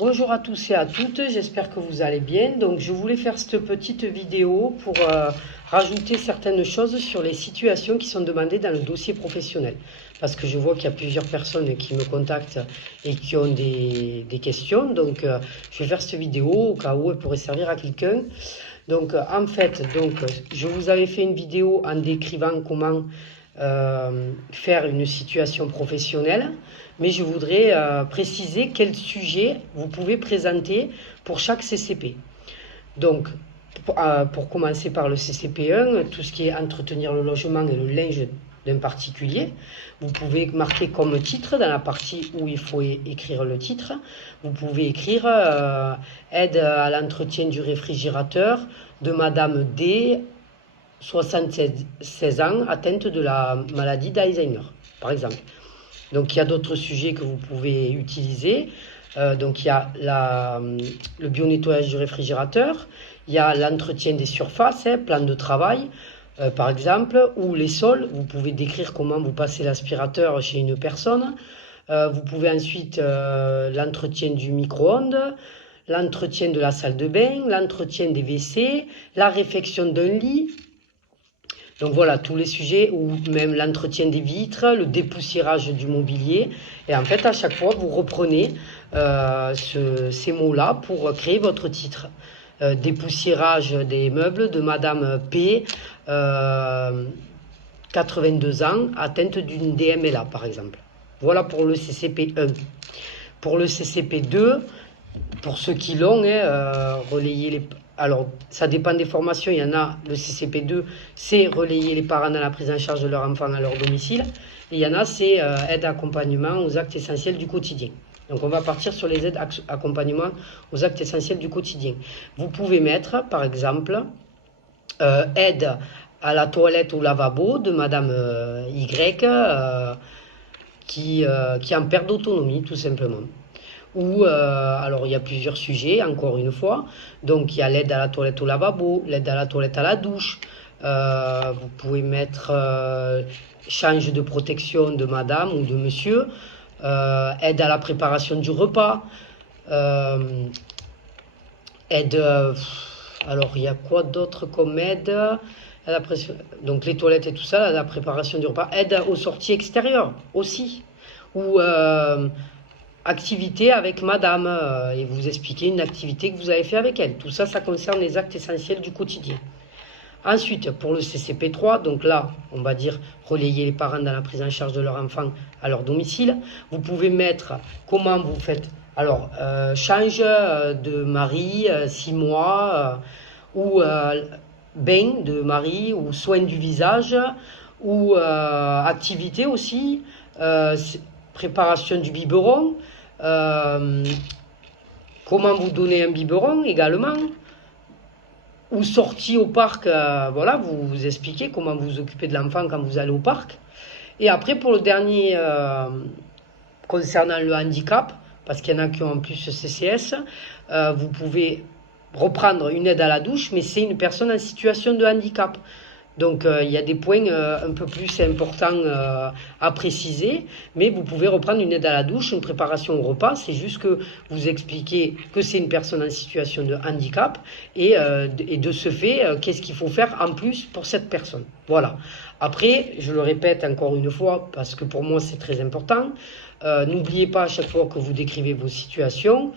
Bonjour à tous et à toutes, j'espère que vous allez bien. Donc je voulais faire cette petite vidéo pour rajouter certaines choses sur les situations qui sont demandées dans le dossier professionnel. Parce que je vois qu'il y a plusieurs personnes qui me contactent et qui ont des questions. Donc je vais faire cette vidéo au cas où elle pourrait servir à quelqu'un. Donc en fait, je vous avais fait une vidéo en décrivant comment faire une situation professionnelle, mais je voudrais préciser quel sujet vous pouvez présenter pour chaque CCP. Donc, pour commencer par le CCP1, tout ce qui est entretenir le logement et le linge d'un particulier, vous pouvez marquer comme titre dans la partie où il faut écrire le titre. Vous pouvez écrire aide à l'entretien du réfrigérateur de Madame D, 76 ans, atteinte de la maladie d'Alzheimer, par exemple. Donc il y a d'autres sujets que vous pouvez utiliser. Donc il y a le bio-nettoyage du réfrigérateur, il y a l'entretien des surfaces, plan de travail, par exemple, ou les sols. Vous pouvez décrire comment vous passez l'aspirateur chez une personne. Vous pouvez ensuite l'entretien du micro-ondes, l'entretien de la salle de bain, l'entretien des WC, la réfection d'un lit. Donc voilà, tous les sujets, ou même l'entretien des vitres, le dépoussiérage du mobilier. Et en fait, à chaque fois, vous reprenez ces mots-là pour créer votre titre. Dépoussiérage des meubles de Madame P, 82 ans, atteinte d'une DMLA, par exemple. Voilà pour le CCP1. Pour le CCP2, pour ceux qui l'ont, relayer les... Alors, ça dépend des formations. Il y en a, le CCP2, c'est relayer les parents dans la prise en charge de leur enfant à leur domicile. Et il y en a, c'est aide accompagnement aux actes essentiels du quotidien. Donc, on va partir sur les aides accompagnement aux actes essentiels du quotidien. Vous pouvez mettre, par exemple, aide à la toilette ou lavabo de Madame Y, qui en perd d'autonomie, tout simplement. Ou, alors il y a plusieurs sujets, encore une fois. Donc il y a l'aide à la toilette au lavabo, l'aide à la toilette à la douche. Vous pouvez mettre change de protection de madame ou de monsieur, aide à la préparation du repas, aide. Alors il y a quoi d'autre comme aide à la donc les toilettes et tout ça, à la préparation du repas, aide aux sorties extérieures aussi. Ou activité avec madame, et vous expliquez une activité que vous avez fait avec elle. Tout ça, ça concerne les actes essentiels du quotidien. Ensuite, pour le CCP3, donc là, on va dire relayer les parents dans la prise en charge de leur enfant à leur domicile. Vous pouvez mettre comment vous faites. Alors, change de mari, 6 mois, ou bain de mari, ou soin du visage, ou activité aussi, préparation du biberon, euh, comment vous donner un biberon également, ou sortie au parc, voilà, vous expliquez comment vous vous occupez de l'enfant quand vous allez au parc. Et après, pour le dernier, concernant le handicap, parce qu'il y en a qui ont en plus CCS, vous pouvez reprendre une aide à la douche, mais c'est une personne en situation de handicap. Donc il y a des points un peu plus importants à préciser, mais vous pouvez reprendre une aide à la douche, une préparation au repas. C'est juste que vous expliquez que c'est une personne en situation de handicap et de ce fait, qu'est-ce qu'il faut faire en plus pour cette personne. Voilà. Après, je le répète encore une fois, parce que pour moi c'est très important, n'oubliez pas à chaque fois que vous décrivez vos situations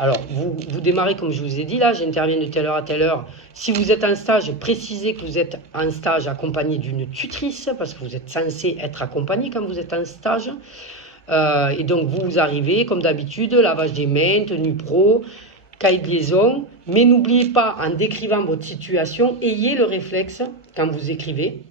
alors vous démarrez comme je vous ai dit là, j'interviens de telle heure à telle heure. Si vous êtes en stage, précisez que vous êtes en stage accompagné d'une tutrice, parce que vous êtes censé être accompagné quand vous êtes en stage. Et donc vous arrivez comme d'habitude, lavage des mains, tenue pro, cahier de liaison. Mais n'oubliez pas, en décrivant votre situation, ayez le réflexe, quand vous écrivez,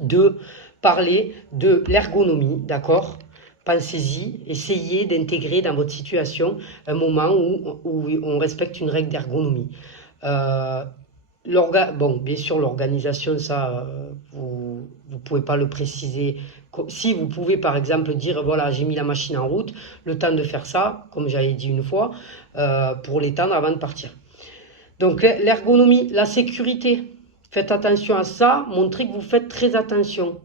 de parler de l'ergonomie, d'accord? Pensez-y, essayez d'intégrer dans votre situation un moment où on respecte une règle d'ergonomie. Euh, bon, bien sûr, l'organisation, ça, vous ne pouvez pas le préciser. Si vous pouvez, par exemple, dire, voilà, j'ai mis la machine en route, le temps de faire ça, comme j'avais dit une fois, pour l'étendre avant de partir. Donc, l'ergonomie, la sécurité, faites attention à ça, montrez que vous faites très attention.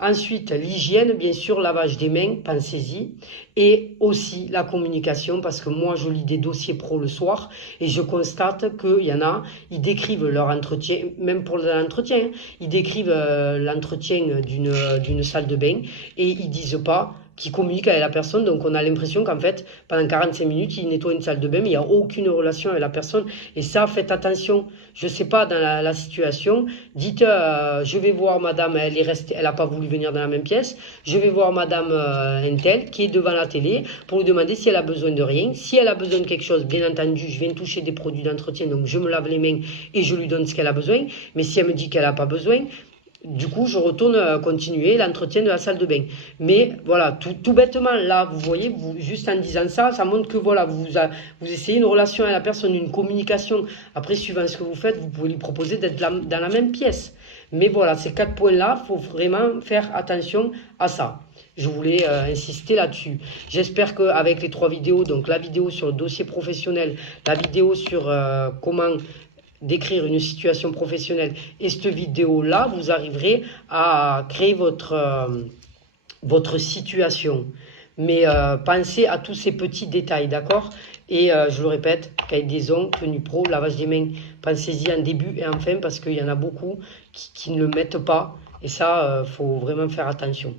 Ensuite, l'hygiène, bien sûr, lavage des mains, pensez-y. Et aussi la communication, parce que moi, je lis des dossiers pro le soir et je constate qu'il y en a, ils décrivent leur entretien, même pour l'entretien, hein, ils décrivent l'entretien d'une salle de bain et ils disent pas qu'ils communiquent avec la personne. Donc, on a l'impression qu'en fait, pendant 45 minutes, ils nettoient une salle de bain, mais il n'y a aucune relation avec la personne. Et ça, faites attention. Je ne sais pas, dans la situation, dites, je vais voir madame, elle est restée, elle n'a pas voulu venir dans la même pièce. Je vais voir madame Intel, qui est devant la télé, pour lui demander si elle a besoin de rien. Si elle a besoin de quelque chose, bien entendu, je viens toucher des produits d'entretien, donc je me lave les mains et je lui donne ce qu'elle a besoin. Mais si elle me dit qu'elle n'a pas besoin, du coup, je retourne continuer l'entretien de la salle de bain. Mais voilà, tout bêtement, là, vous voyez, juste en disant ça, ça montre que voilà, vous essayez une relation avec la personne, une communication. Après, suivant ce que vous faites, vous pouvez lui proposer d'être dans la même pièce. Mais voilà, ces 4 points-là, il faut vraiment faire attention à ça. Je voulais insister là-dessus. J'espère qu'avec les 3 vidéos, donc la vidéo sur le dossier professionnel, la vidéo sur comment décrire une situation professionnelle et cette vidéo-là, vous arriverez à créer votre situation. Mais pensez à tous ces petits détails, d'accord? Et je le répète, cahier des ongles, tenue pro, lavage des mains, pensez-y en début et en fin parce qu'il y en a beaucoup qui ne le mettent pas. Et ça, faut vraiment faire attention.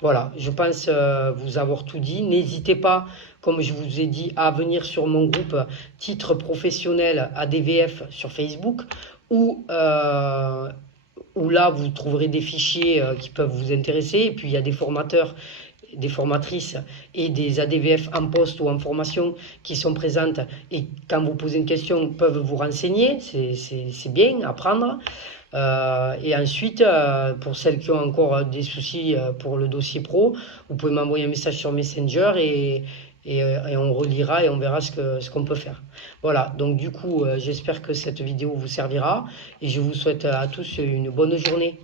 Voilà, je pense vous avoir tout dit. N'hésitez pas, comme je vous ai dit, à venir sur mon groupe Titre professionnel ADVF sur Facebook où là, vous trouverez des fichiers qui peuvent vous intéresser. Et puis, il y a des formateurs, des formatrices et des ADVF en poste ou en formation qui sont présentes et quand vous posez une question, peuvent vous renseigner. C'est bien, apprendre. Et ensuite, pour celles qui ont encore des soucis pour le dossier pro, vous pouvez m'envoyer un message sur Messenger et on relira et on verra ce qu'on peut faire. Voilà, donc du coup, j'espère que cette vidéo vous servira et je vous souhaite à tous une bonne journée.